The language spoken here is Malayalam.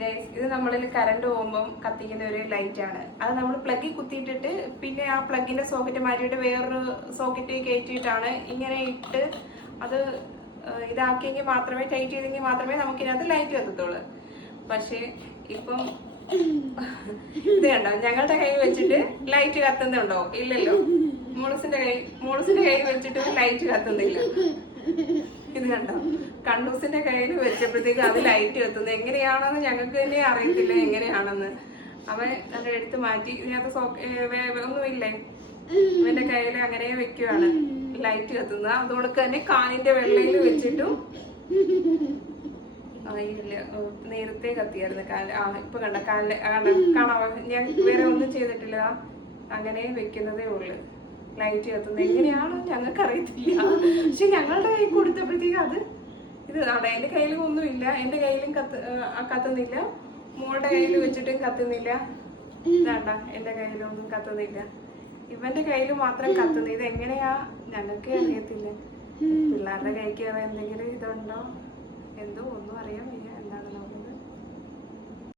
ഗൈസ്, ഇത് നമ്മളിൽ കറണ്ട് പോകുമ്പോൾ കത്തിക്കുന്ന ഒരു ലൈറ്റ് ആണ്. അത് നമ്മൾ പ്ലഗിൽ കുത്തിയിട്ടിട്ട് പിന്നെ ആ പ്ലഗിന്റെ സോക്കറ്റ് മാറ്റിയിട്ട് വേറൊരു സോക്കറ്റ് കയറ്റിയിട്ടാണ് ഇങ്ങനെ ഇട്ട് അത് ഇതാക്കിയെങ്കിൽ മാത്രമേ, ടൈറ്റ് ചെയ്തെങ്കിൽ മാത്രമേ നമുക്കിതിനകത്ത് ലൈറ്റ് കത്തത്തുള്ളൂ. പക്ഷെ ഇപ്പം ഇത് കണ്ടോ, ഞങ്ങളുടെ കൈ വെച്ചിട്ട് ലൈറ്റ് കത്തുന്നുണ്ടോ? ഇല്ലല്ലോ. മോളസിന്റെ കൈ വെച്ചിട്ട് ലൈറ്റ് കത്തുന്നില്ല. ഇത് കണ്ടോ, കണ്ണൂസിന്റെ കയ്യിൽ വെച്ചപ്പോഴത്തേക്ക് അത് ലൈറ്റ് കത്തുന്നത് എങ്ങനെയാണെന്ന് ഞങ്ങൾക്ക് തന്നെ അറിയത്തില്ല എങ്ങനെയാണെന്ന്. അവൻ അത് എടുത്ത് മാറ്റി ഇതിനകത്ത് ഒന്നുമില്ലേ, അവന്റെ കയ്യിൽ അങ്ങനെ വെക്കുവാണ് ലൈറ്റ് കത്തുന്നത്. അതുകൊണ്ട് തന്നെ കാലിന്റെ വെള്ളയിൽ വെച്ചിട്ടും ഇല്ല, നേരത്തെ കത്തിയായിരുന്നു കാല്. ഇപ്പൊ കണ്ട കാലില് കാണാൻ ഞാൻ വേറെ ഒന്നും ചെയ്തിട്ടില്ല, അങ്ങനെ വെക്കുന്നതേ ഉള്ളു. ലൈറ്റ് കത്തുന്നത് എങ്ങനെയാണോ ഞങ്ങൾക്ക് അറിയത്തില്ല. പക്ഷെ ഞങ്ങളുടെ കൈ കൊടുത്തപ്പോഴത്തേക്ക് അത് ഇത് അവിടെ എന്റെ കയ്യിലും ഒന്നുമില്ല, എന്റെ കയ്യിലും കത്തുന്നില്ല, മോളുടെ കയ്യിൽ വെച്ചിട്ടും കത്തുന്നില്ല. ഇതാണ്ട, എന്റെ കയ്യിലൊന്നും കത്തുന്നില്ല, ഇവന്റെ കയ്യിൽ മാത്രം കത്തുന്നു. ഇത് എങ്ങനെയാ ഞങ്ങൾക്ക് അറിയത്തില്ല. പിള്ളേരുടെ കൈക്ക് എന്തെങ്കിലും ഇതുണ്ടോ എന്തോ ഒന്നും അറിയാൻ വയ്യ. എന്താണ് നോക്കുന്നത്.